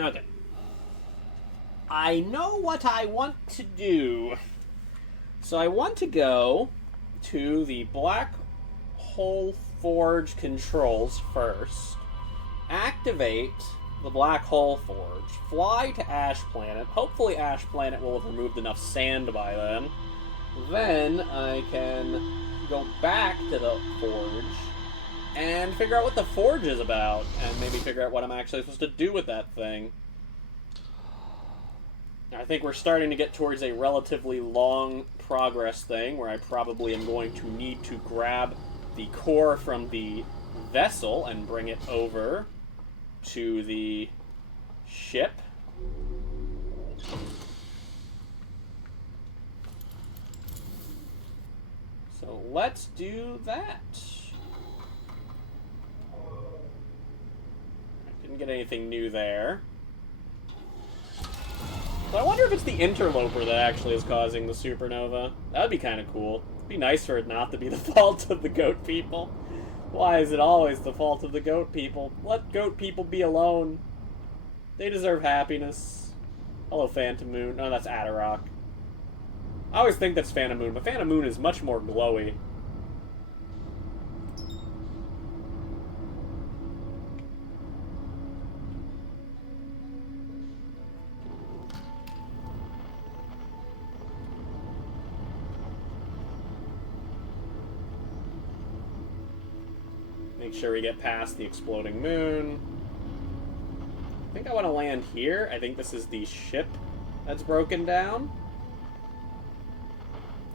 Okay. I know what I want to do. So I want to go to the Black Hole Forge controls first. Activate the Black Hole Forge. Fly to Ash Planet. Hopefully Ash Planet will have removed enough sand by then. Then I can go back to the Forge and figure out what the Forge is about, and maybe figure out what I'm actually supposed to do with that thing. I think we're starting to get towards a relatively long progress thing, where I probably am going to need to grab the core from the vessel and bring it over to the ship. So let's do that. I didn't get anything new there. But I wonder if it's the interloper that actually is causing the supernova. That would be kind of cool. It'd be nice for it not to be the fault of the goat people. Why is it always the fault of the goat people? Let goat people be alone. They deserve happiness. Hello, Phantom Moon. Oh, that's Atarock. I always think that's Phantom Moon, but Phantom Moon is much more glowy. Make sure we get past the exploding moon. I think I want to land here. I think this is the ship that's broken down.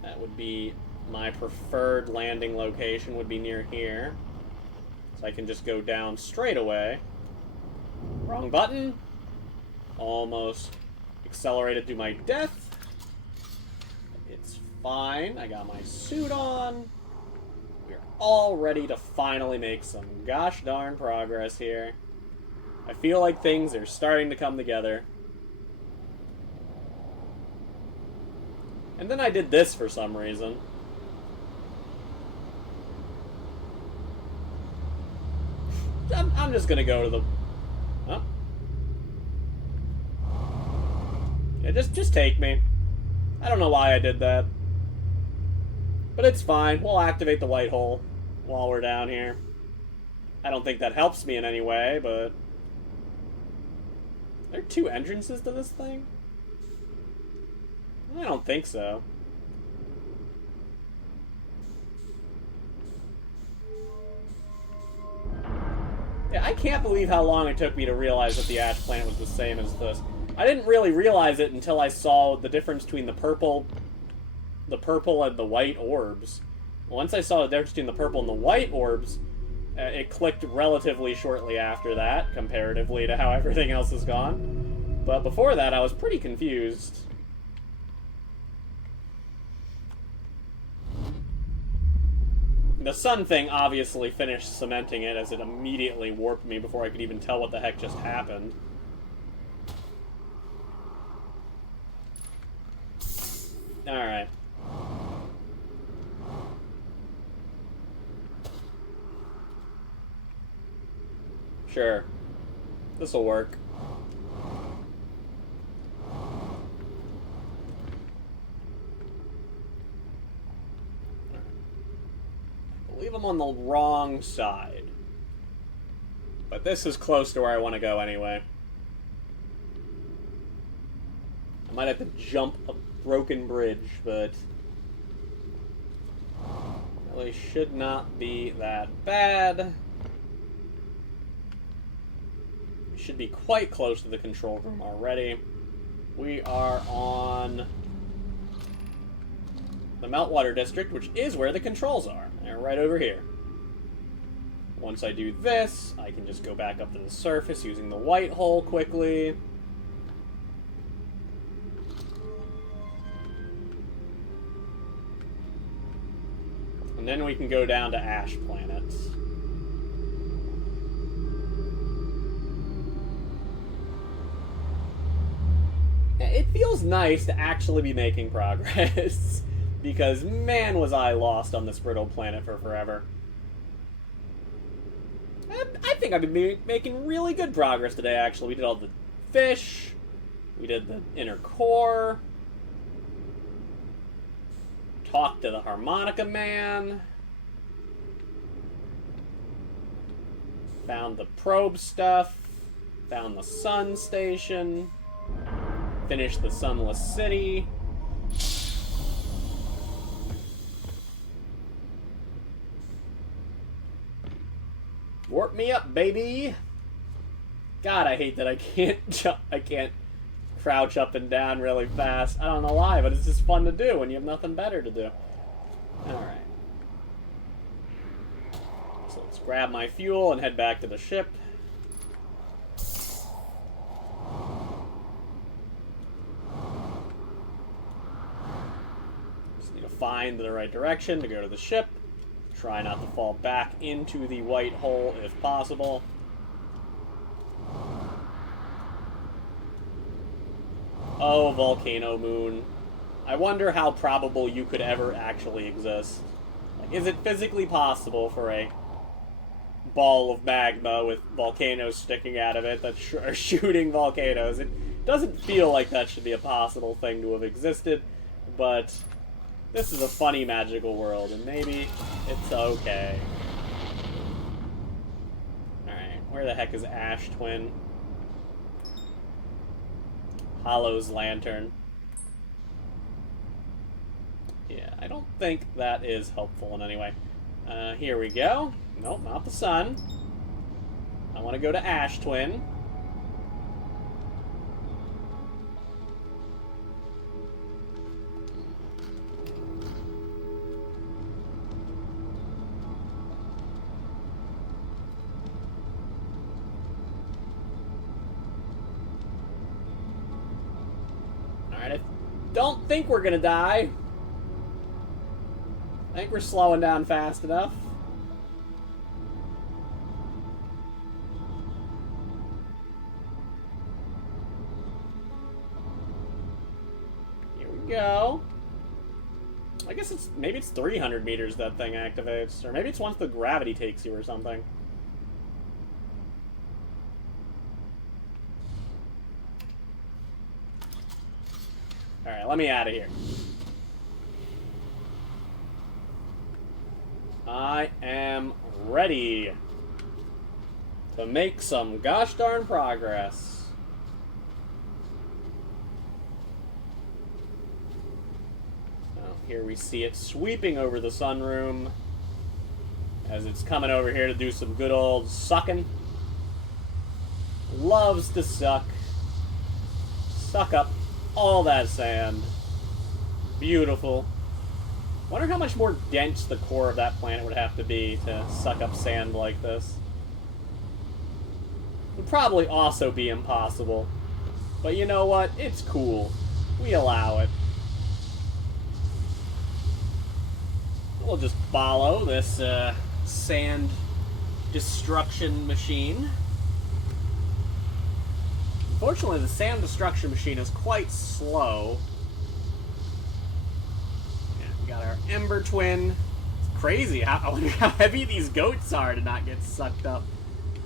That would be my preferred landing location, would be near here. So I can just go down straight away. Wrong button. Almost accelerated to my death. It's fine. I got my suit on. We're all ready to finally make some gosh darn progress here. I feel like things are starting to come together. And then I did this for some reason. I'm just gonna go to the... Huh? Yeah, just take me. I don't know why I did that. But it's fine. We'll activate the white hole while we're down here. I don't think that helps me in any way, but... Are there two entrances to this thing? I don't think so. Yeah, I can't believe how long it took me to realize that the Ash Planet was the same as this. I didn't really realize it until I saw the difference between the purple and the white orbs. Once I saw the difference between the purple and the white orbs, it clicked relatively shortly after that, comparatively to how everything else has gone. But before that, I was pretty confused. The sun thing obviously finished cementing it, as it immediately warped me before I could even tell what the heck just happened. Alright. Sure. This'll work. I believe I'm on the wrong side. But this is close to where I want to go anyway. I might have to jump a broken bridge, but... really should not be that bad. We should be quite close to the control room already. We are on the Meltwater District, which is where the controls are. They're right over here. Once I do this, I can just go back up to the surface using the white hole quickly. And then we can go down to Ash Planet. It feels nice to actually be making progress. Because, man, was I lost on this brittle planet for forever. I think I've been making really good progress today, actually. We did all the fish. We did the inner core. Talked to the harmonica man. Found the probe stuff. Found the sun station. Finished the sunless city. Warp me up, baby! God, I hate that I can't jump. I can't crouch up and down really fast. I don't know why, but it's just fun to do when you have nothing better to do. Alright. So let's grab my fuel and head back to the ship. Just need to find the right direction to go to the ship. Try not to fall back into the white hole if possible. Oh, Volcano Moon. I wonder how probable you could ever actually exist. Like, is it physically possible for a ball of magma with volcanoes sticking out of it that are shooting volcanoes? It doesn't feel like that should be a possible thing to have existed, but this is a funny magical world, and maybe it's okay. Alright, where the heck is Ash Twin? Hollow's lantern. Yeah, I don't think that is helpful in any way. Here we go. Nope, not the sun. I want to go to Ash Twin. I don't think we're gonna die. I think we're slowing down fast enough. Here we go. I guess maybe it's 300 meters that thing activates, or maybe it's once the gravity takes you or something. Alright, let me out of here. I am ready to make some gosh darn progress. Well, here we see it sweeping over the sunroom as it's coming over here to do some good old sucking. Loves to suck. Suck up all that sand. Beautiful. Wonder how much more dense the core of that planet would have to be to suck up sand like this. Would probably also be impossible. But you know what? It's cool. We allow it. We'll just follow this sand destruction machine. Unfortunately, the sand destruction machine is quite slow. Yeah, we got our Ember Twin. It's crazy. I wonder how heavy these goats are to not get sucked up.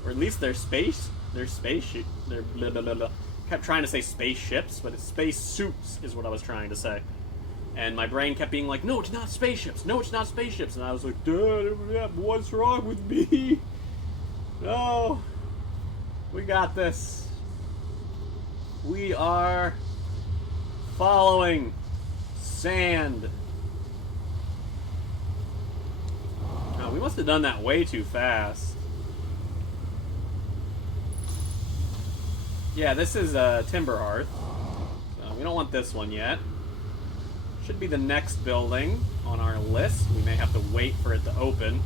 Or at least their spaceship. They're blah, blah, blah, blah. Kept trying to say spaceships, but it's space suits is what I was trying to say. And my brain kept being like, no, it's not spaceships. No, it's not spaceships. And I was like, dude, what's wrong with me? No. We got this. We are following sand. Oh, we must have done that way too fast. Yeah, this is Timber Hearth. So we don't want this one yet. Should be the next building on our list. We may have to wait for it to open.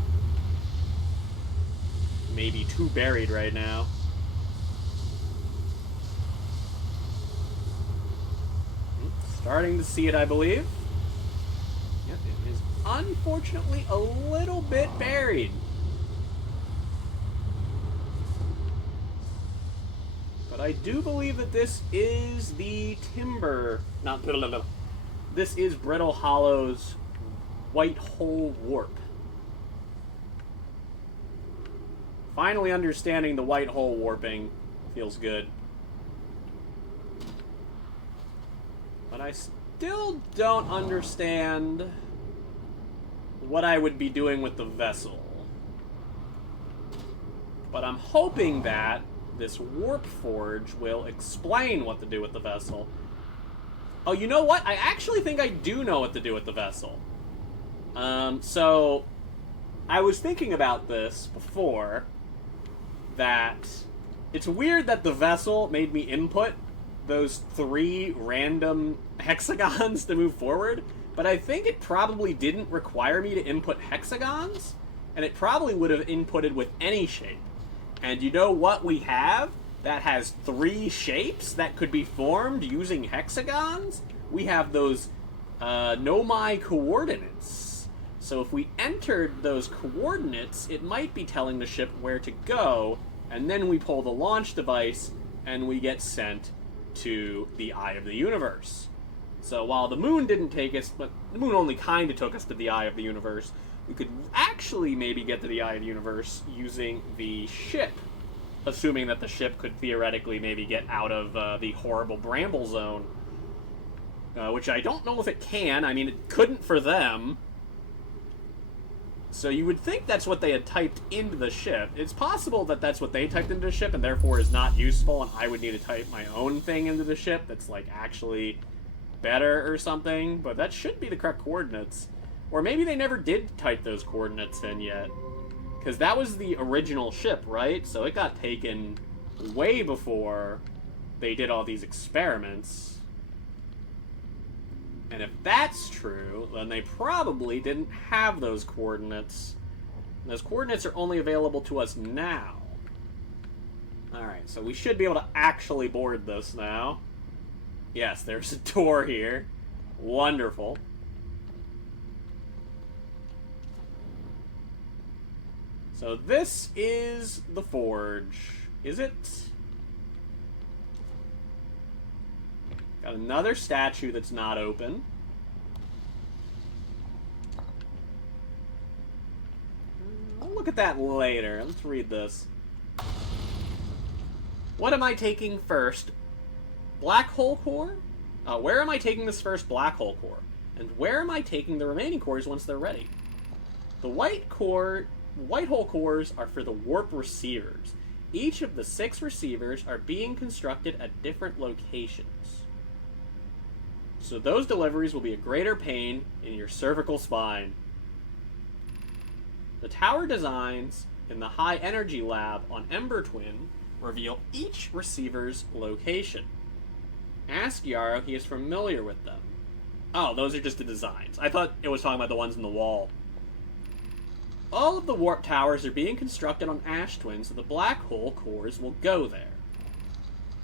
Maybe too buried right now. Starting to see it, I believe. Yep, it is unfortunately a little bit buried. But I do believe that this is the timber... This is Brittle Hollow's White Hole Warp. Finally understanding the White Hole warping feels good. I still don't understand what I would be doing with the vessel. But I'm hoping that this warp forge will explain what to do with the vessel. Oh, you know what? I actually think I do know what to do with the vessel. So I was thinking about this before, that it's weird that the vessel made me input those 3 random hexagons to move forward, but I think it probably didn't require me to input hexagons, and it probably would have inputted with any shape. And you know what we have that has 3 shapes that could be formed using hexagons? We have those Nomai coordinates. So if we entered those coordinates, it might be telling the ship where to go, and then we pull the launch device, and we get sent to the Eye of the Universe. So while the moon didn't take us, but the moon only kind of took us to the Eye of the Universe, we could actually maybe get to the Eye of the Universe using the ship, assuming that the ship could theoretically maybe get out of the horrible Bramble Zone, which I don't know if it can. I mean, it couldn't for them. So you would think that's what they had typed into the ship. It's possible that that's what they typed into the ship and therefore is not useful, and I would need to type my own thing into the ship that's, like, actually better or something. But that should be the correct coordinates. Or maybe they never did type those coordinates in yet. Because that was the original ship, right? So it got taken way before they did all these experiments. And if that's true, then they probably didn't have those coordinates. And those coordinates are only available to us now. Alright, so we should be able to actually board this now. Yes, there's a door here. Wonderful. So this is the forge. Is it? Got another statue that's not open. I'll look at that later. Let's read this. What am I taking first? Black hole core? Where am I taking this first black hole core? And where am I taking the remaining cores once they're ready? The white hole cores are for the warp receivers. Each of the 6 receivers are being constructed at different locations. So those deliveries will be a greater pain in your cervical spine. The tower designs in the High Energy Lab on Ember Twin reveal each receiver's location. Ask Yarrow, he is familiar with them. Oh, those are just the designs. I thought it was talking about the ones in the wall. All of the warp towers are being constructed on Ash Twin, so the black hole cores will go there.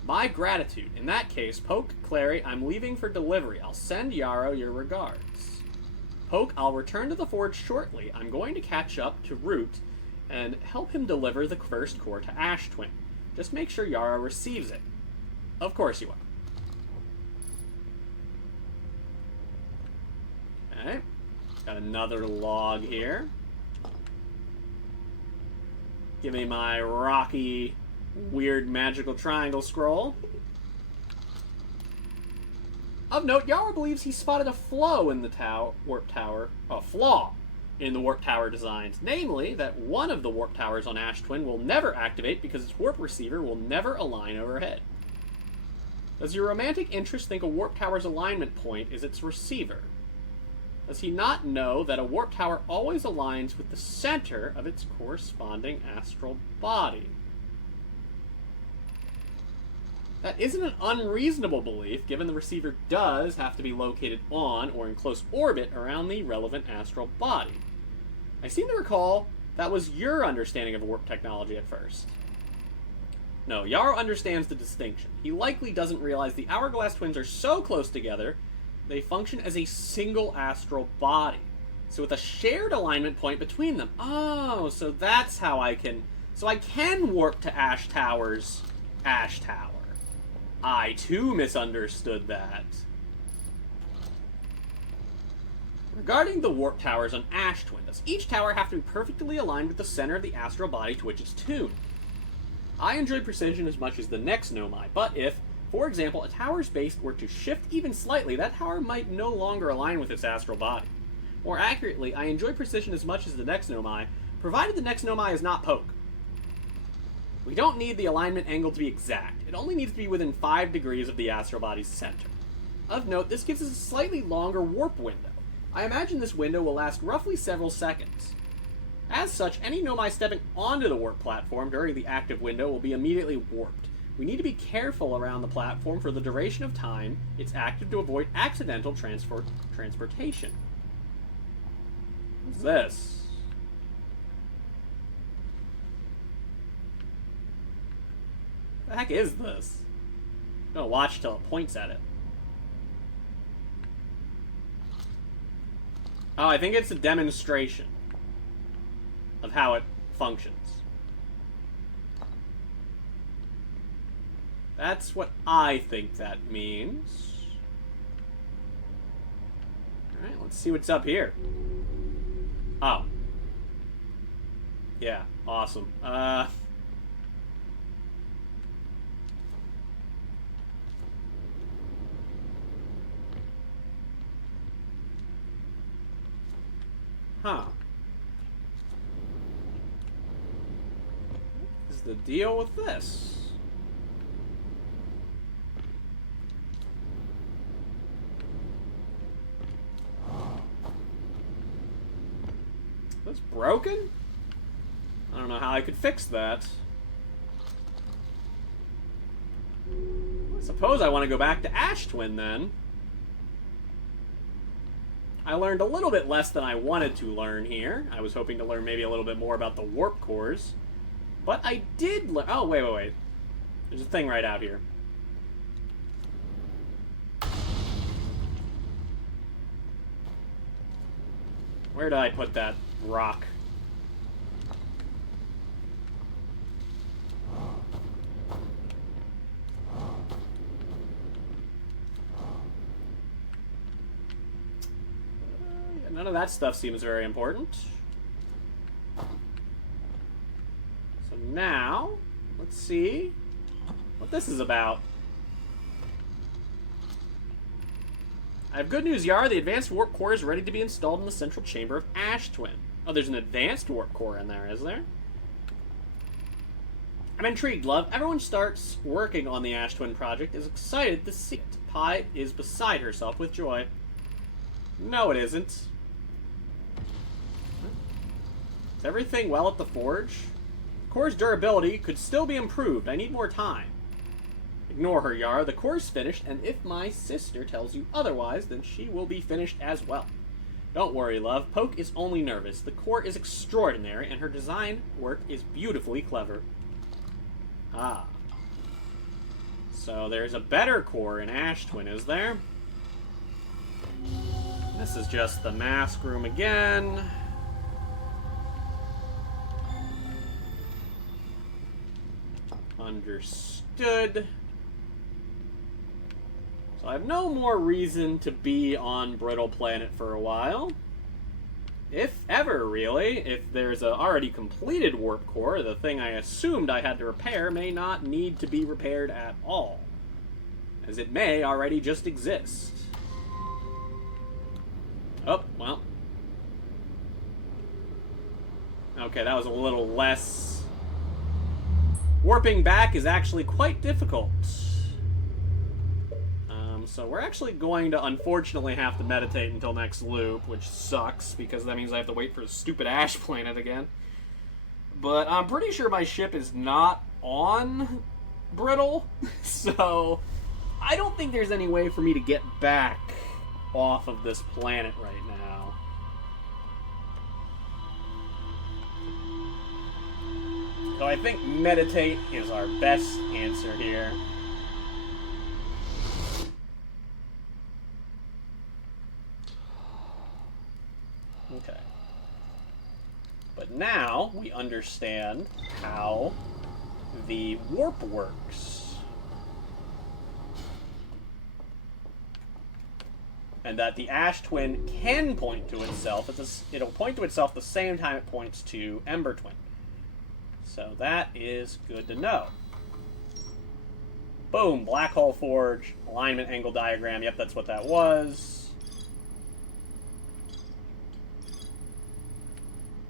My gratitude. In that case, Poke, Clary, I'm leaving for delivery. I'll send Yarrow your regards. Poke, I'll return to the forge shortly. I'm going to catch up to Root and help him deliver the first core to Ash Twin. Just make sure Yarrow receives it. Of course you are. Okay. Got another log here. Give me my rocky, weird magical triangle scroll. Of note, Yarrow believes he spotted a flaw in the warp tower in the warp tower designs. Namely, that one of the warp towers on Ash Twin will never activate because its warp receiver will never align overhead. Does your romantic interest think a warp tower's alignment point is its receiver? Does he not know that a warp tower always aligns with the center of its corresponding astral body? That isn't an unreasonable belief, given the receiver does have to be located on or in close orbit around the relevant astral body. I seem to recall that was your understanding of warp technology at first. No, Yarrow understands the distinction. He likely doesn't realize the Hourglass Twins are so close together, they function as a single astral body. So with a shared alignment point between them. Oh, so that's how I can... So I can warp to Ash Tower's Ash Tower. I, too, misunderstood that. Regarding the warp towers on Ash Twin, does each tower have to be perfectly aligned with the center of the astral body to which it's tuned? I enjoy precision as much as the next Nomai, but if, For example, a tower's base were to shift even slightly, that tower might no longer align with its astral body. More accurately, I enjoy precision as much as the next Nomai, provided the next Nomai is not Poke. We don't need the alignment angle to be exact. It only needs to be within 5 degrees of the astral body's center. Of note, this gives us a slightly longer warp window. I imagine this window will last roughly several seconds. As such, any Nomai stepping onto the warp platform during the active window will be immediately warped. We need to be careful around the platform for the duration of time it's active to avoid accidental transportation. What's this? What the heck is this? I'm gonna watch till it points at it. Oh, I think it's a demonstration of how it functions. That's what I think that means. Alright, let's see what's up here. Oh. Yeah, awesome. Huh. What is the deal with this? That's broken? I don't know how I could fix that. I suppose I want to go back to Ash Twin then. I learned a little bit less than I wanted to learn here. I was hoping to learn maybe a little bit more about the warp cores. But I did learn... Oh, wait. There's a thing right out here. Where did I put that rock? None of that stuff seems very important. So now, let's see what this is about. I have good news, Yar. The advanced warp core is ready to be installed in the central chamber of Ash Twin. Oh, there's an advanced warp core in there, is there? I'm intrigued, love. Everyone starts working on the Ash Twin project is excited to see it. Pi is beside herself with joy. No, it isn't. Is everything well at the forge? The core's durability could still be improved. I need more time. Ignore her, Yara. The core's finished, and if my sister tells you otherwise, then she will be finished as well. Don't worry, love. Poke is only nervous. The core is extraordinary, and her design work is beautifully clever. Ah. So there's a better core in Ash Twin, is there? This is just the mask room again. Understood. So I have no more reason to be on Brittle Planet for a while. If ever, really. If there's a already completed warp core, the thing I assumed I had to repair may not need to be repaired at all, as it may already just exist. Oh, well. Okay, that was a little less... Warping back is actually quite difficult. So we're actually going to, unfortunately, have to meditate until next loop, which sucks, because that means I have to wait for the stupid Ash Planet again. But I'm pretty sure my ship is not on Brittle, so I don't think there's any way for me to get back off of this planet right now. So I think meditate is our best answer here. Okay. But now we understand how the warp works. And that the Ash Twin can point to itself. It'll point to itself the same time it points to Ember Twin. So that is good to know. Boom, Black Hole Forge, alignment angle diagram. Yep, that's what that was.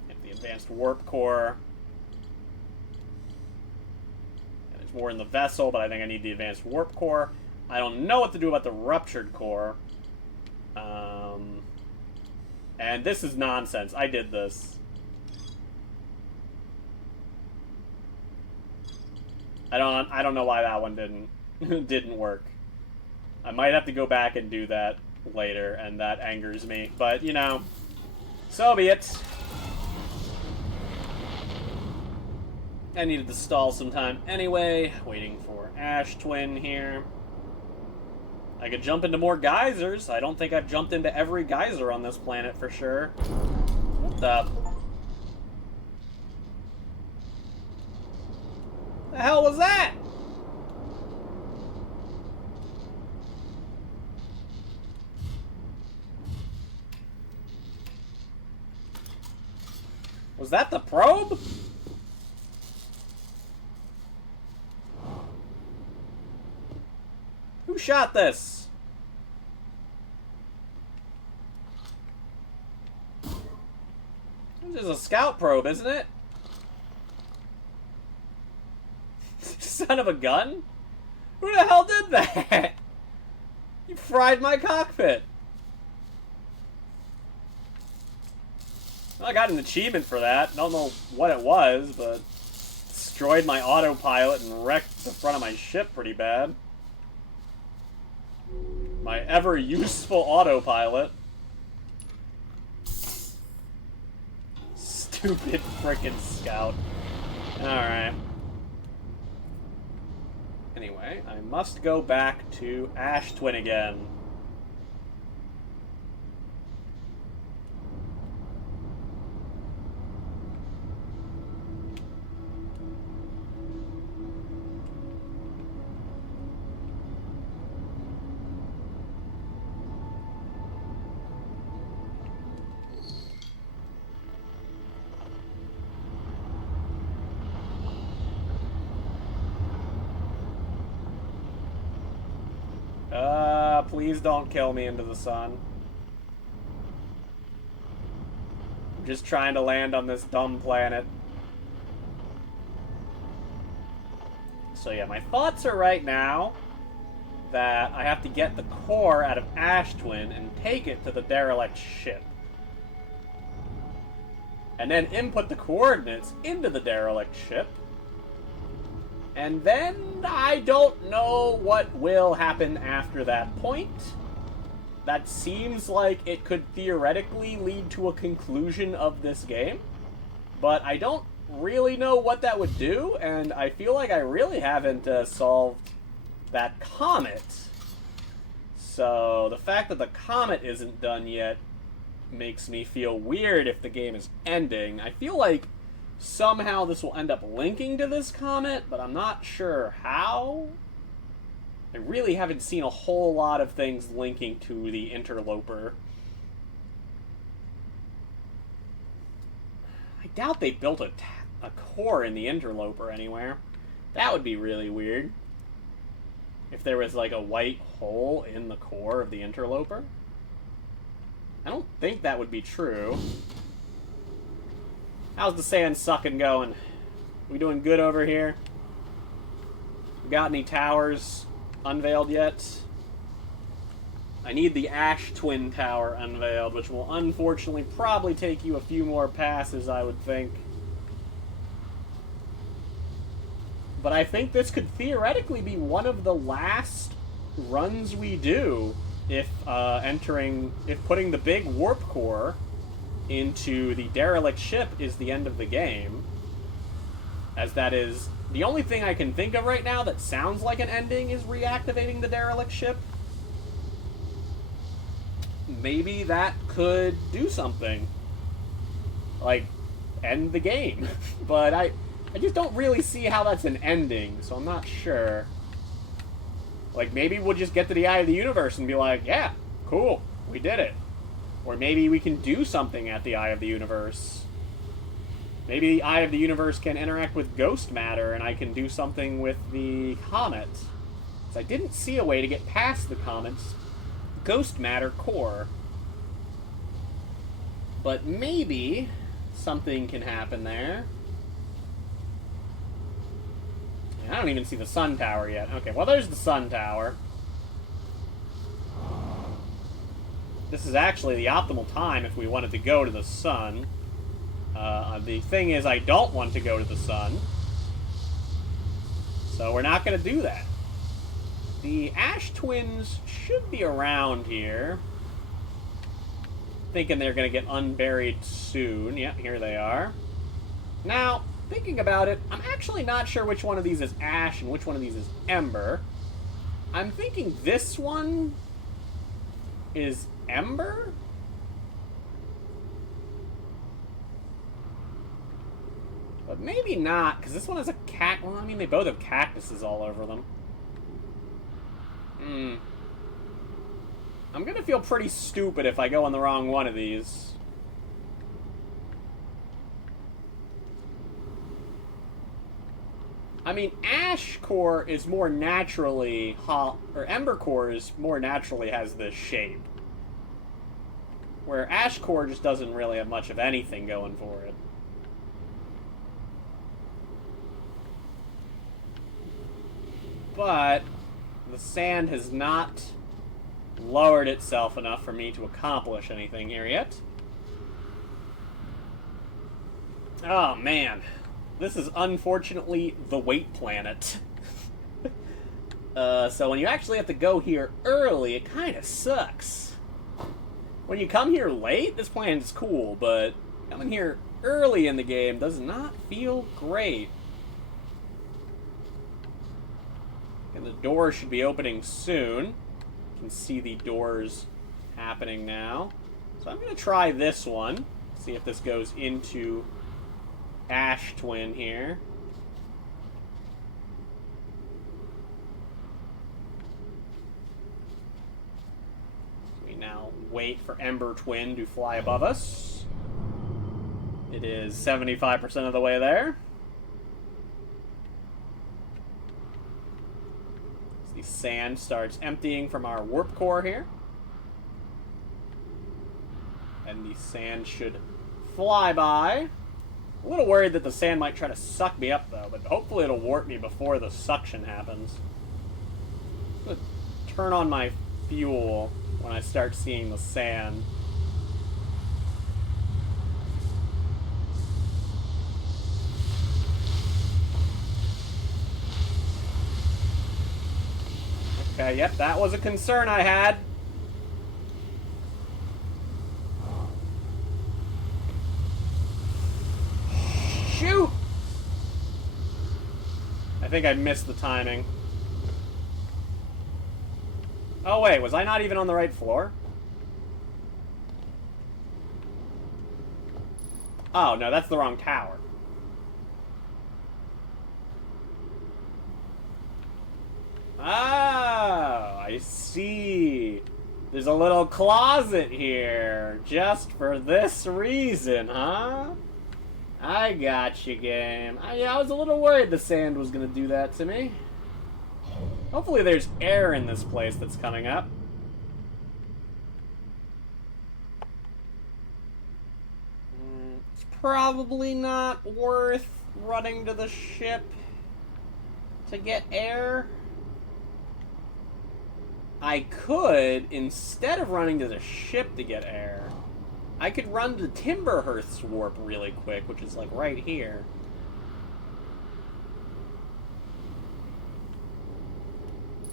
Yep, the advanced warp core. And there's more in the vessel, but I think I need the advanced warp core. I don't know what to do about the ruptured core. And this is nonsense. I did this. I don't know why that one didn't work. I might have to go back and do that later, and that angers me. But, you know, so be it. I needed to stall some time anyway, waiting for Ash Twin here. I could jump into more geysers. I don't think I've jumped into every geyser on this planet for sure. What the hell was that? Was that the probe? Who shot this? This is a scout probe, isn't it? Son of a gun? Who the hell did that? You fried my cockpit. Well, I got an achievement for that. Don't know what it was, but destroyed my autopilot and wrecked the front of my ship pretty bad. My ever-useful autopilot. Stupid frickin' scout. Alright. Anyway, I must go back to Ash Twin again. Please don't kill me into the sun. I'm just trying to land on this dumb planet. So yeah, my thoughts are right now that I have to get the core out of Ash Twin and take it to the derelict ship. And then input the coordinates into the derelict ship. And then I don't know what will happen after that point. That seems like it could theoretically lead to a conclusion of this game. But I don't really know what that would do, and I feel like I really haven't solved that comet. So the fact that the comet isn't done yet makes me feel weird if the game is ending. I feel like somehow this will end up linking to this comet, but I'm not sure how. I really haven't seen a whole lot of things linking to the interloper. I doubt they built a core in the interloper anywhere. That would be really weird. If there was like a white hole in the core of the interloper. I don't think that would be true. How's the sand sucking going? We doing good over here? We got any towers unveiled yet? I need the Ash Twin Tower unveiled, which will unfortunately probably take you a few more passes, I would think. But I think this could theoretically be one of the last runs we do if putting the big warp core into the derelict ship is the end of the game. As that is the only thing I can think of right now that sounds like an ending is reactivating the derelict ship. Maybe that could do something. Like, end the game. But I just don't really see how that's an ending, so I'm not sure. Like, maybe we'll just get to the Eye of the Universe and be like, yeah, cool, we did it. Or maybe we can do something at the Eye of the Universe. Maybe the Eye of the Universe can interact with ghost matter and I can do something with the comet. I didn't see a way to get past the comet's ghost matter core. But maybe something can happen there. I don't even see the sun tower yet. Okay, well, there's the sun tower. This is actually the optimal time if we wanted to go to the sun. The thing is, I don't want to go to the sun. So we're not going to do that. The Ash Twins should be around here. Thinking they're going to get unburied soon. Yep, here they are. Now, thinking about it, I'm actually not sure which one of these is Ash and which one of these is Ember. I'm thinking this one is Ember? But maybe not, because this one has a cat. Well, I mean, they both have cactuses all over them. I'm gonna feel pretty stupid if I go on the wrong one of these. I mean, Ash Core is more naturally or Ember Core is more naturally has this shape. Where Ash Core just doesn't really have much of anything going for it. But the sand has not lowered itself enough for me to accomplish anything here yet. Oh, man. This is unfortunately the wait planet. So when you actually have to go here early, it kind of sucks. When you come here late, this planet is cool, but coming here early in the game does not feel great. And the door should be opening soon. You can see the doors happening now. So I'm going to try this one. See if this goes into Ash Twin here. So we now wait for Ember Twin to fly above us. It is 75% of the way there. The sand starts emptying from our warp core here. And the sand should fly by. A little worried that the sand might try to suck me up, though, but hopefully it'll warp me before the suction happens. I'm going to turn on my fuel when I start seeing the sand. Okay, yep, that was a concern I had. Shoot! I think I missed the timing. Oh wait, was I not even on the right floor? Oh, no, that's the wrong tower. Oh, I see. There's a little closet here, just for this reason, huh? I got you, game. I was a little worried the sand was going to do that to me. Hopefully there's air in this place that's coming up. It's probably not worth running to the ship to get air. I could, instead of running to the ship to get air, I could run to Timberhearth's warp really quick, which is like right here.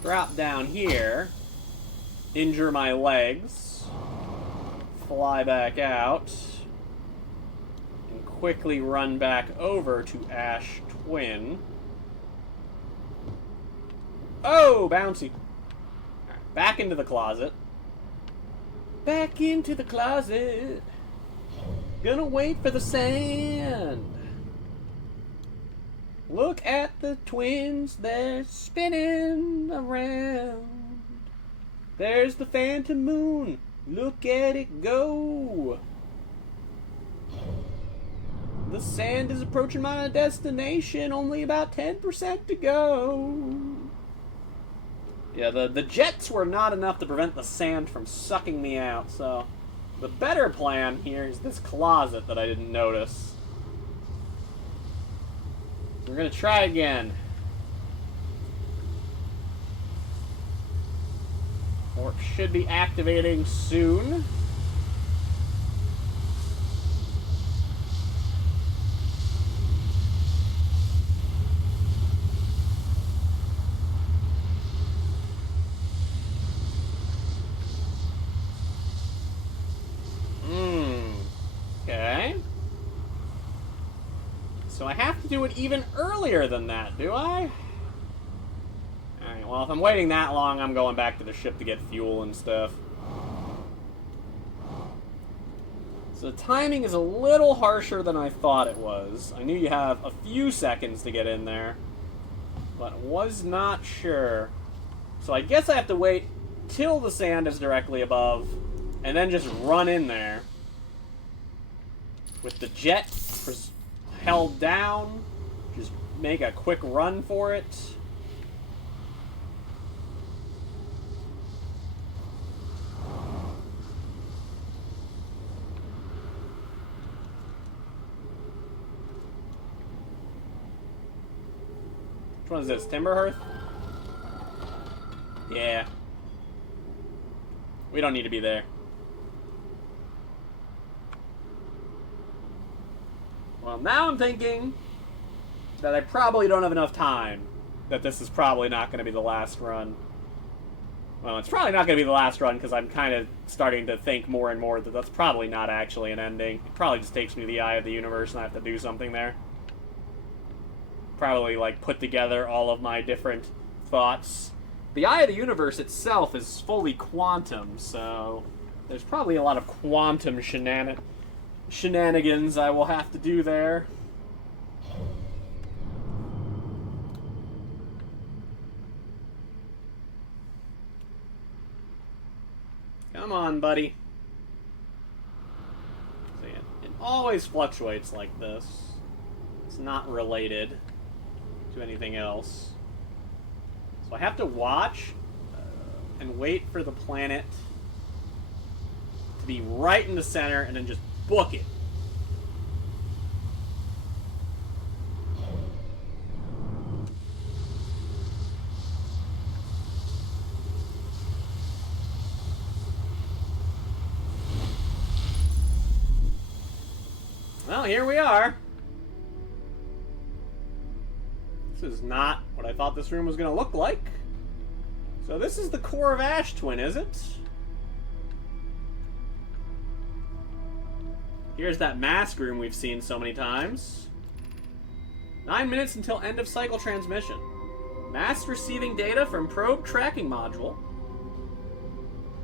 Drop down here, injure my legs, fly back out, and quickly run back over to Ash Twin. Oh, bouncy. Back into the closet. Back into the closet. Gonna wait for the sand. Look at the twins, they're spinning around. There's the phantom moon. Look at it go. The sand is approaching my destination. Only about 10% to go. Yeah, the jets were not enough to prevent the sand from sucking me out, so the better plan here is this closet that I didn't notice. We're gonna try again. Warp should be activating soon. Okay. So I have to do it even earlier than that, do I? Alright, well, if I'm waiting that long, I'm going back to the ship to get fuel and stuff. So the timing is a little harsher than I thought it was. I knew you have a few seconds to get in there, but was not sure. So I guess I have to wait till the sand is directly above, and then just run in there. With the jet held down, just make a quick run for it. Which one is this? Timberhearth? Yeah. We don't need to be there. Well, now I'm thinking that I probably don't have enough time. That this is probably not going to be the last run. Well, it's probably not going to be the last run because I'm kind of starting to think more and more that that's probably not actually an ending. It probably just takes me to the Eye of the Universe and I have to do something there. Probably, like, put together all of my different thoughts. The Eye of the Universe itself is fully quantum, so there's probably a lot of quantum shenanigans I will have to do there. Come on, buddy. So yeah, it always fluctuates like this. It's not related to anything else. So I have to watch and wait for the planet to be right in the center and then just book it. Well, here we are. This is not what I thought this room was going to look like. So this is the core of Ash Twin, is it? Here's that mask room we've seen so many times. 9 minutes until end of cycle transmission. Mask receiving data from probe tracking module.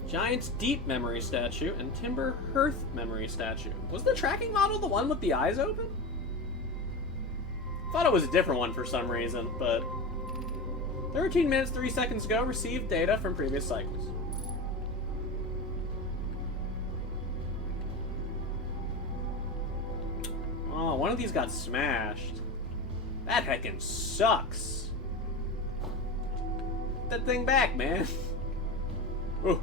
Giant's Deep memory statue and Timberhearth memory statue. Was the tracking model the one with the eyes open? Thought it was a different one for some reason, but 13 minutes, 3 seconds ago, received data from previous cycles. Oh, one of these got smashed. That heckin' sucks. Get that thing back, man. Ooh.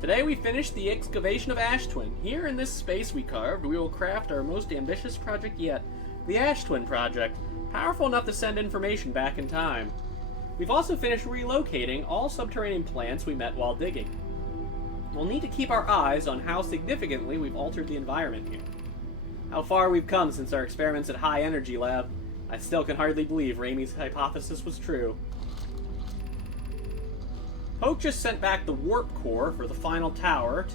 Today we finished the excavation of Ash Twin. Here in this space we carved, we will craft our most ambitious project yet, the Ash Twin Project, powerful enough to send information back in time. We've also finished relocating all subterranean plants we met while digging. We'll need to keep our eyes on how significantly we've altered the environment here. How far we've come since our experiments at High Energy Lab. I still can hardly believe Ramey's hypothesis was true. Poke just sent back the warp core for the final tower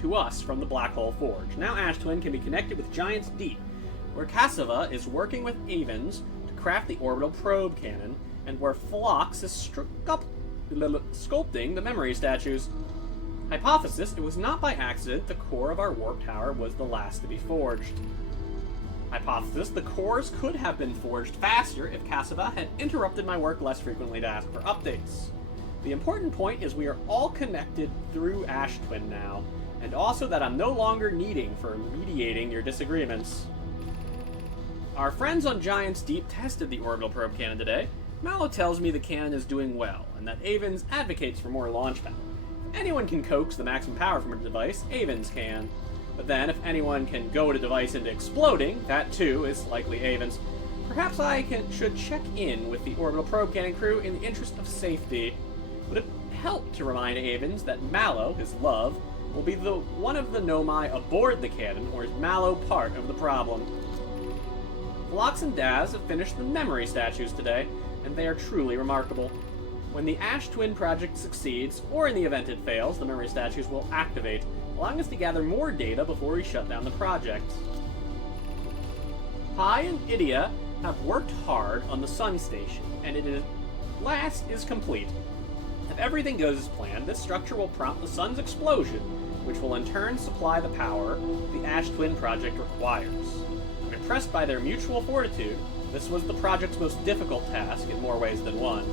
to us from the Black Hole Forge. Now Ash Twin can be connected with Giant's Deep, where Cassava is working with Avens to craft the orbital probe cannon, and where Phlox is sculpting the memory statues. Hypothesis, it was not by accident the core of our warp tower was the last to be forged. Hypothesis, the cores could have been forged faster if Cassava had interrupted my work less frequently to ask for updates. The important point is we are all connected through Ash Twin now, and also that I'm no longer needing for mediating your disagreements. Our friends on Giants Deep tested the orbital probe cannon today. Mallow tells me the cannon is doing well, and that Avens advocates for more launch power. If anyone can coax the maximum power from a device, Avens can. But then, if anyone can goad a device into exploding, that too is likely Avens. Perhaps should check in with the orbital probe cannon crew in the interest of safety. Would it help to remind Avens that Mallow, his love, will be one of the Nomai aboard the cannon, or is Mallow part of the problem? Phlox and Daz have finished the memory statues today, and they are truly remarkable. When the Ash Twin project succeeds, or in the event it fails, the memory statues will activate, allowing us to gather more data before we shut down the project. Pi and Idia have worked hard on the Sun Station, and it is complete. If everything goes as planned, this structure will prompt the Sun's explosion, which will in turn supply the power the Ash Twin project requires. I'm impressed by their mutual fortitude. This was the project's most difficult task in more ways than one.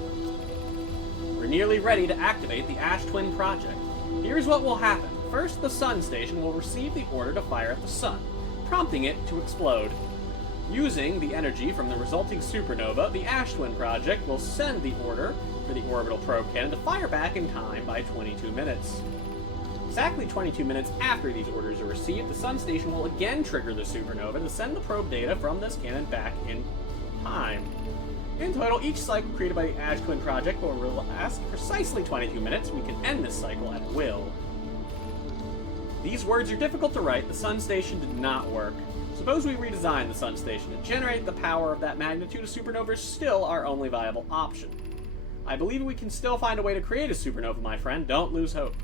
We're nearly ready to activate the Ash Twin project. Here's what will happen. First, the Sun Station will receive the order to fire at the Sun, prompting it to explode. Using the energy from the resulting supernova, the Ash Twin project will send the order for the orbital probe cannon to fire back in time by 22 minutes. Exactly 22 minutes after these orders are received, the Sun Station will again trigger the supernova to send the probe data from this cannon back in time. In total, each cycle created by the Ash Twin project will last precisely 22 minutes. We can end this cycle at will. These words are difficult to write. The Sun Station did not work. Suppose we redesign the Sun Station to generate the power of that magnitude. A supernova is still our only viable option. I believe we can still find a way to create a supernova, my friend. Don't lose hope.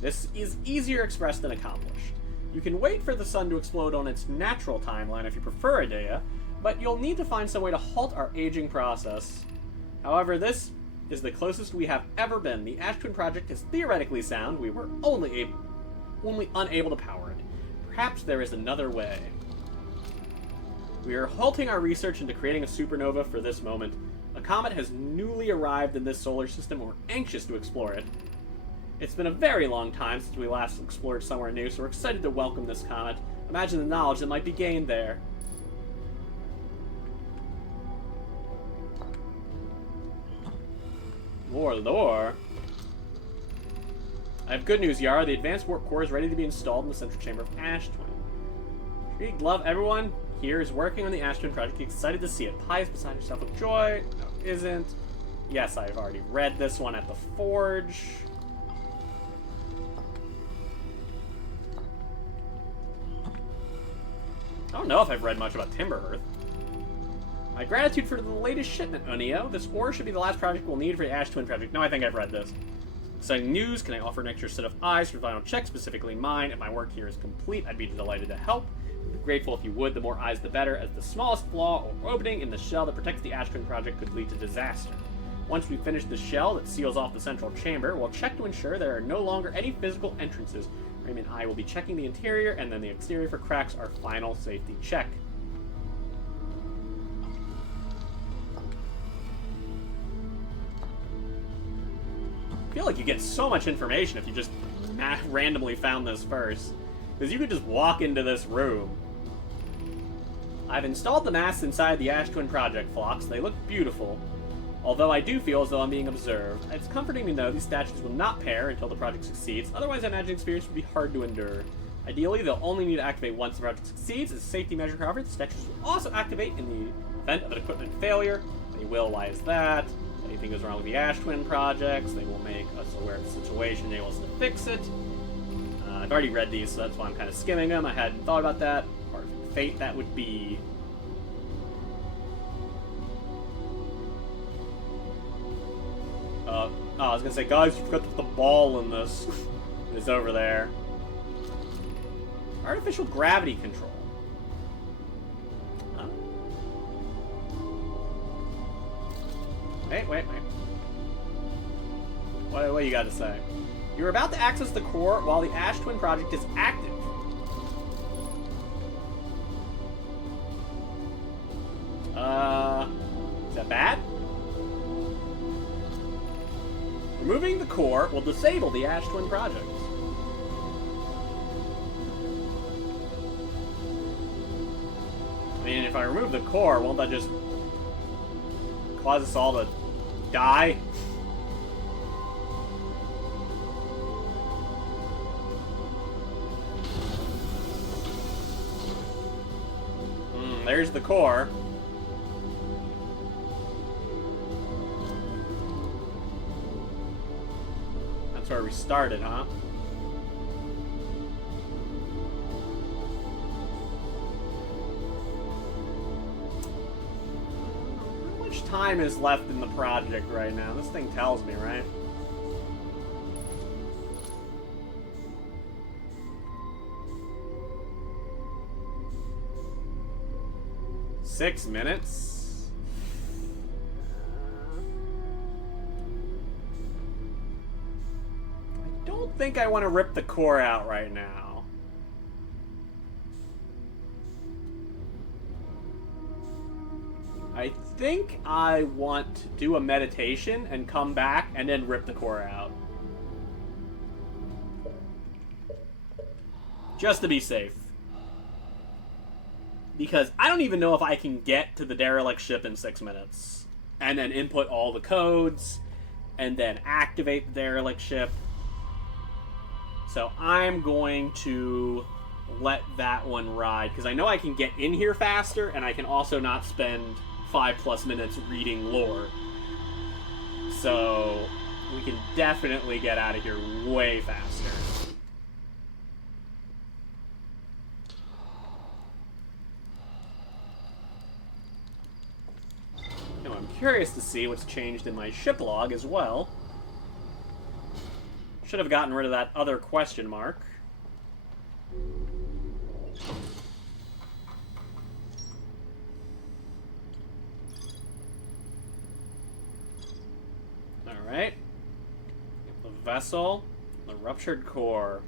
This is easier expressed than accomplished. You can wait for the Sun to explode on its natural timeline if you prefer, Idea, but you'll need to find some way to halt our aging process. However, this is the closest we have ever been. The Ash Twin project is theoretically sound. We were only unable to power it. Perhaps there is another way. We are halting our research into creating a supernova for this moment. A comet has newly arrived in this solar system, and we're anxious to explore it. It's been a very long time since we last explored somewhere new, so we're excited to welcome this comet. Imagine the knowledge that might be gained there. Lore. I have good news, Yara. The advanced warp core is ready to be installed in the central chamber of Ash Twin. Intrigued love, everyone here is working on the Ash Twin project. Excited to see it. Pi is beside herself with joy. No, isn't. Yes, I've already read this one at the Forge. I don't know if I've read much about Timber Earth. My gratitude for the latest shipment, Onio. This ore should be the last project we'll need for the Ash Twin project. No, I think I've read this. Exciting news. Can I offer an extra set of eyes for the final check, specifically mine? If my work here is complete, I'd be delighted to help. I'd be grateful if you would. The more eyes, the better, as the smallest flaw or opening in the shell that protects the Ash Twin project could lead to disaster. Once we finish the shell that seals off the central chamber, we'll check to ensure there are no longer any physical entrances. Remy and I will be checking the interior and then the exterior for cracks, our final safety check. I feel like you get so much information if you just randomly found this first. Because you could just walk into this room. I've installed the masts inside the Ash Twin project, Phlox. They look beautiful. Although I do feel as though I'm being observed. It's comforting to know these statues will not pair until the project succeeds. Otherwise, I imagine the experience would be hard to endure. Ideally, they'll only need to activate once the project succeeds. As a safety measure, however, the statues will also activate in the event of an equipment failure. They will. Why is that? If anything goes wrong with the Ash Twin projects, they will make us aware of the situation, enable us to fix it. I've already read these, so that's why I'm kind of skimming them. I hadn't thought about that. Part of fate that would be. I was gonna say, guys, you forgot to put the ball in this. It's over there. Artificial gravity control. Huh? Wait. What do you got to say? You're about to access the core while the Ash Twin project is active. Is that bad? Removing the core will disable the Ash Twin project. I mean, if I remove the core, won't that just cause us all to die? There's the core. That's where we started, huh? How much time is left in the project right now? This thing tells me, right? Six minutes. I don't think I want to rip the core out right now. I think I want to do a meditation and come back and then rip the core out. Just to be safe. Because I don't even know if I can get to the derelict ship in 6 minutes. And then input all the codes. And then activate the derelict ship. So I'm going to let that one ride. Because I know I can get in here faster. And I can also not spend 5+ minutes reading lore. So we can definitely get out of here way faster. I'm curious to see what's changed in my ship log as well. Should have gotten rid of that other question mark. Alright. The vessel, the ruptured core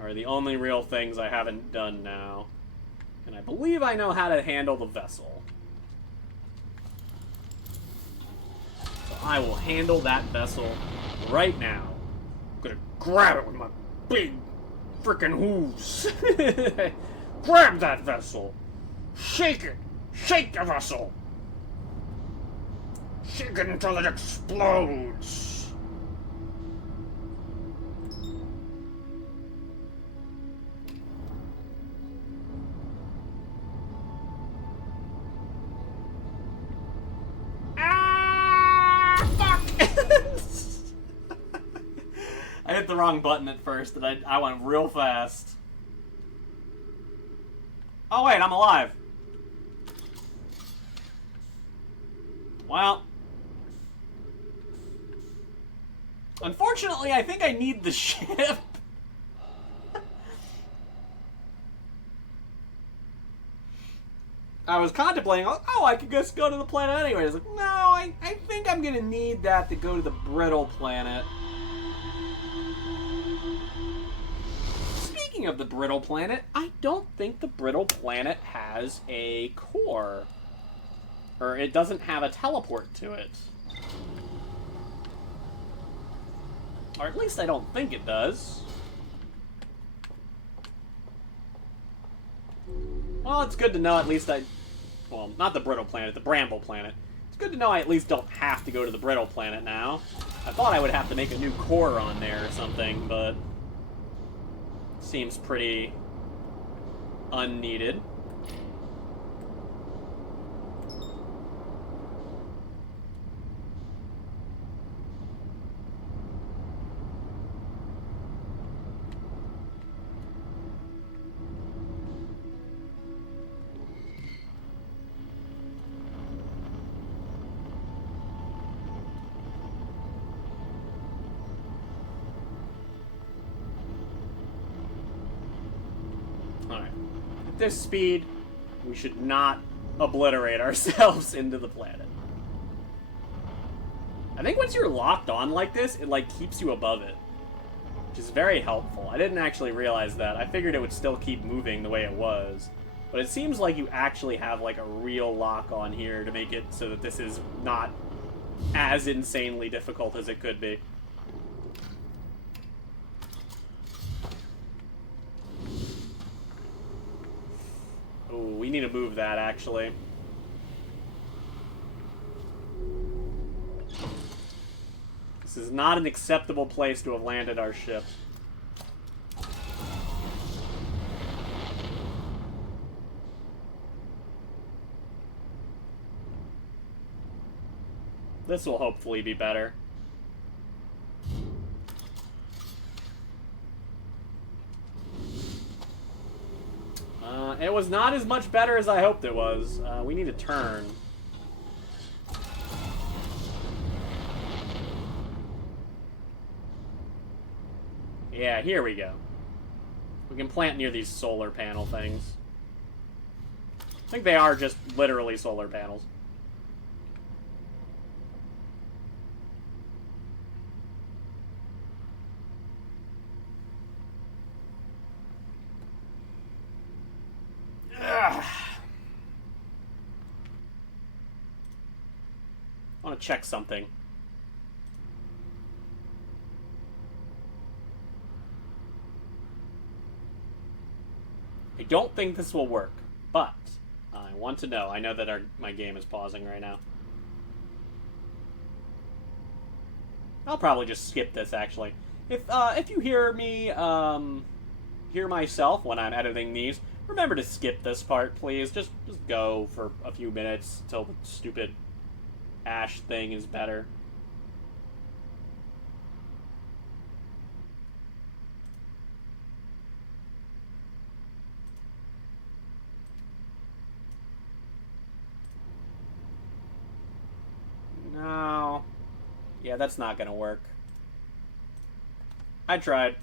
are the only real things I haven't done now. And I believe I know how to handle the vessel. I will handle that vessel right now. I'm gonna grab it with my big frickin' hooves. Grab that vessel. Shake it. Shake the vessel. Shake it until it explodes. I hit the wrong button at first, and I went real fast. Oh wait, I'm alive. Well. Unfortunately, I think I need the ship. I was contemplating, oh, I could just go to the planet anyway. I was like, no, I think I'm gonna need that to go to the brittle planet. Speaking of the brittle planet, I don't think the brittle planet has a core. Or it doesn't have a teleport to it. Or at least I don't think it does. Well, it's good to know at least well, not the brittle planet, the bramble planet. It's good to know I at least don't have to go to the brittle planet now. I thought I would have to make a new core on there or something, but seems pretty unneeded. This speed, we should not obliterate ourselves into the planet. I think once you're locked on like this, it like keeps you above it, which is very helpful. I didn't actually realize that. I figured it would still keep moving the way it was, but it seems like you actually have like a real lock on here to make it so that this is not as insanely difficult as it could be. Ooh, we need to move that, actually. This is not an acceptable place to have landed our ship. This will hopefully be better. It was not as much better as I hoped it was. We need to turn. Yeah, here we go. We can plant near these solar panel things. I think they are just literally solar panels. Ugh. I want to check something. I don't think this will work, but I want to know. I know that my game is pausing right now. I'll probably just skip this, actually. If you hear me hear myself when I'm editing these, remember to skip this part, please. Just go for a few minutes until the stupid ash thing is better. No. Yeah, that's not gonna work. I tried.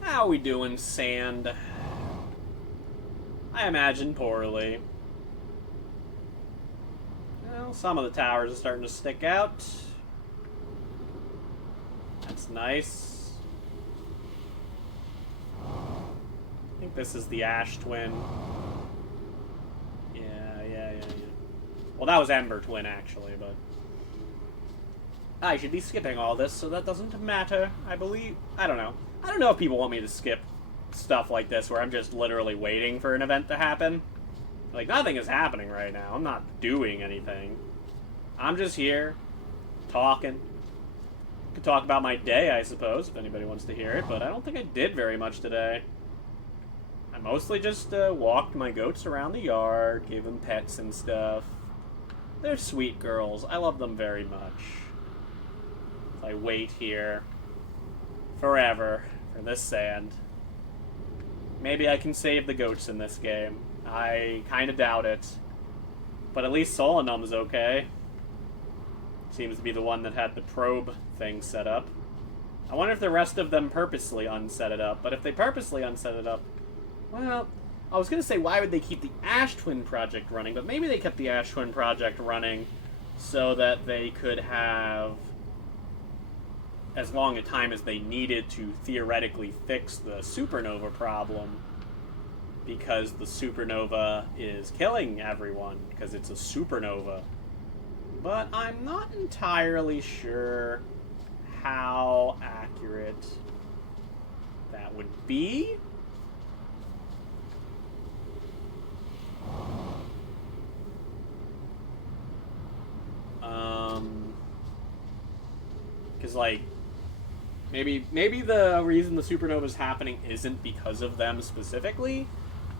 How we doing, Sand? I imagine poorly. Well, some of the towers are starting to stick out. That's nice. I think this is the Ash Twin. Yeah. Well, that was Ember Twin, actually, but... I should be skipping all this, so that doesn't matter, I believe. I don't know. I don't know if people want me to skip stuff like this, where I'm just literally waiting for an event to happen. Like, nothing is happening right now. I'm not doing anything. I'm just here, talking. Could talk about my day, I suppose, if anybody wants to hear it, but I don't think I did very much today. I mostly just walked my goats around the yard, gave them pets and stuff. They're sweet girls. I love them very much. I wait here forever for this sand. Maybe I can save the goats in this game. I kind of doubt it. But at least Solanum's okay. Seems to be the one that had the probe thing set up. I wonder if the rest of them purposely unset it up. But if they purposely unset it up, well, I was going to say, why would they keep the Ash Twin project running? But maybe they kept the Ash Twin project running so that they could have as long a time as they needed to theoretically fix the supernova problem, because the supernova is killing everyone because it's a supernova. But I'm not entirely sure how accurate that would be. Because, like, maybe the reason the supernova is happening isn't because of them specifically,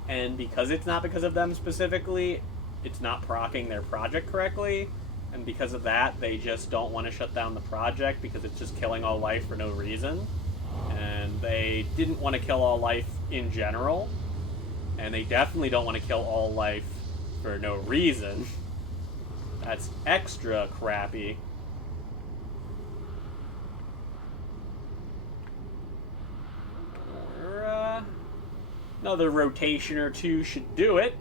and because it's not because of them specifically, it's not proccing their project correctly, and because of that, they just don't want to shut down the project because it's just killing all life for no reason, and they didn't want to kill all life in general, and they definitely don't want to kill all life for no reason. That's extra crappy. Another rotation or two should do it.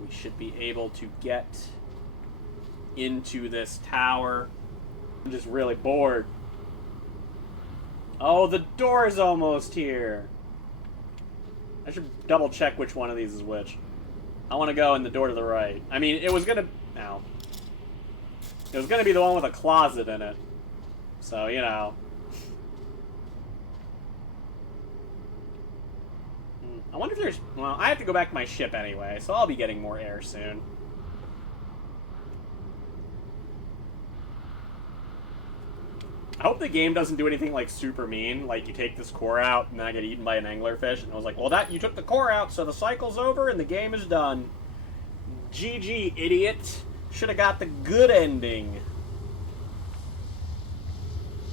We should be able to get into this tower. I'm just really bored. Oh, the door's almost here. I should double check which one of these is which. I want to go in the door to the right. I mean, it was gonna... No. It was gonna be the one with a closet in it. So, you know. I wonder if there's... Well, I have to go back to my ship anyway, so I'll be getting more air soon. I hope the game doesn't do anything, like, super mean. Like, you take this core out, and then I get eaten by an anglerfish. And I was like, well, you took the core out, so the cycle's over, and the game is done. GG, idiot. Should have got the good ending.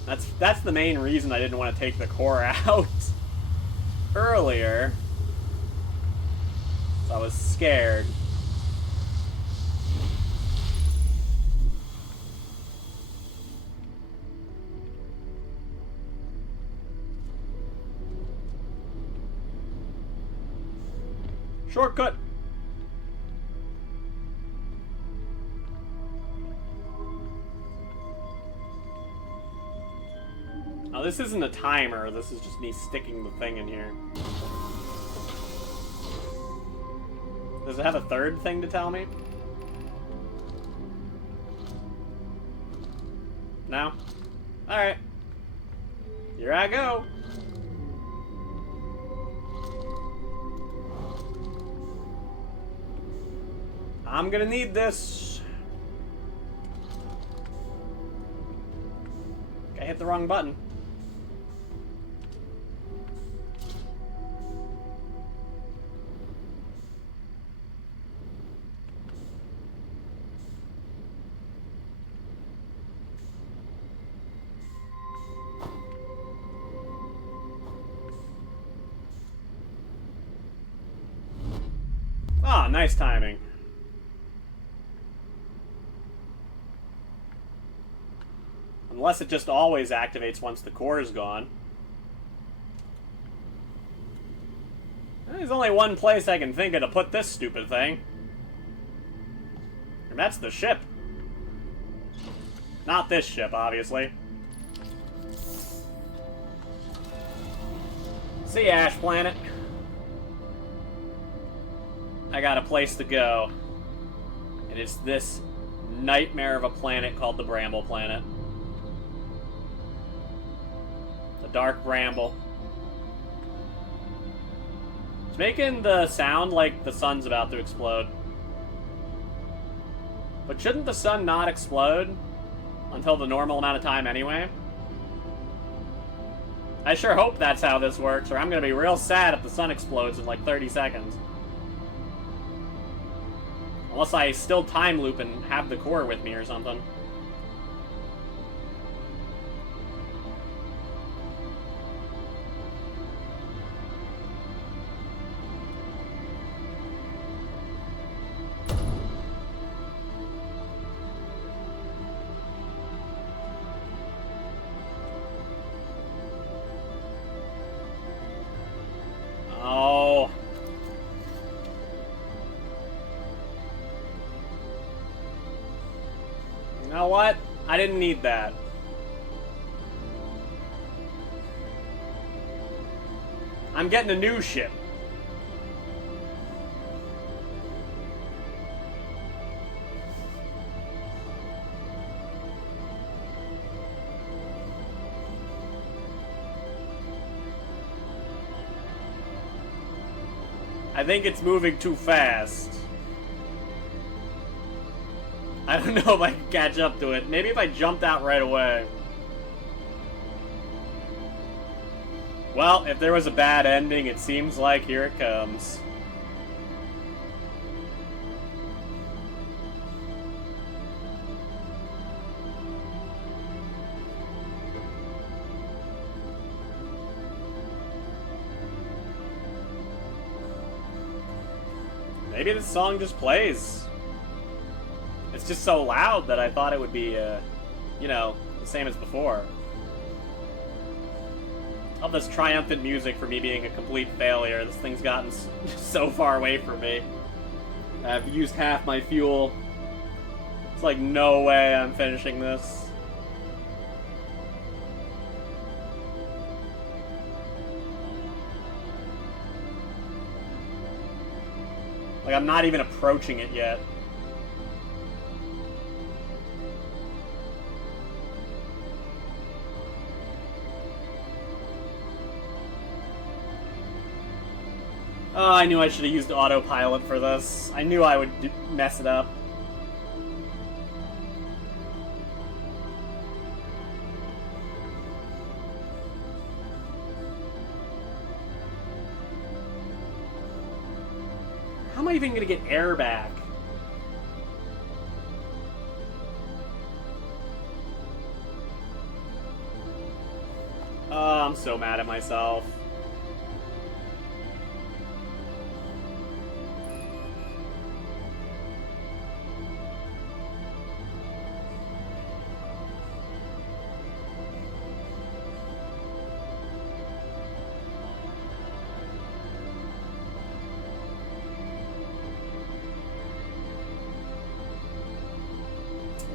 That's the main reason I didn't want to take the core out earlier. So I was scared. Shortcut. Oh, this isn't a timer. This is just me sticking the thing in here. Does it have a third thing to tell me? No? Alright. Here I go. I'm gonna need this. I hit the wrong button. Ah, nice timing. Unless it just always activates once the core is gone. There's only one place I can think of to put this stupid thing. And that's the ship. Not this ship, obviously. See ya, Ash Planet. I got a place to go. And it's this nightmare of a planet called the Bramble Planet. The Dark Bramble. It's making the sound like the sun's about to explode. But shouldn't the sun not explode until the normal amount of time anyway? I sure hope that's how this works, or I'm gonna be real sad if the sun explodes in like 30 seconds. Unless I still time loop and have the core with me or something. You know what? I didn't need that. I'm getting a new ship. I think it's moving too fast. I don't know if I can catch up to it. Maybe if I jumped out right away. Well, if there was a bad ending, it seems like here it comes. Maybe this song just plays. It's just so loud that I thought it would be, you know, the same as before. All this triumphant music for me being a complete failure. This thing's gotten so far away from me. I've used half my fuel. It's like, no way I'm finishing this. Like, I'm not even approaching it yet. Oh, I knew I should have used autopilot for this. I knew I would mess it up. How am I even gonna get air back? Oh, I'm so mad at myself.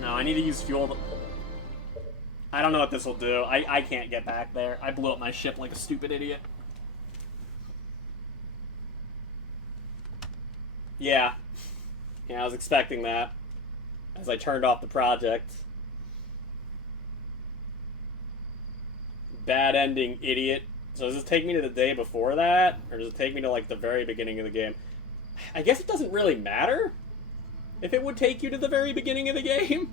No, I need to use fuel. I don't know what this will do. I can't get back there. I blew up my ship like a stupid idiot. Yeah. Yeah, I was expecting that. As I turned off the project. Bad ending, idiot. So does this take me to the day before that? Or does it take me to, like, the very beginning of the game? I guess it doesn't really matter if it would take you to the very beginning of the game.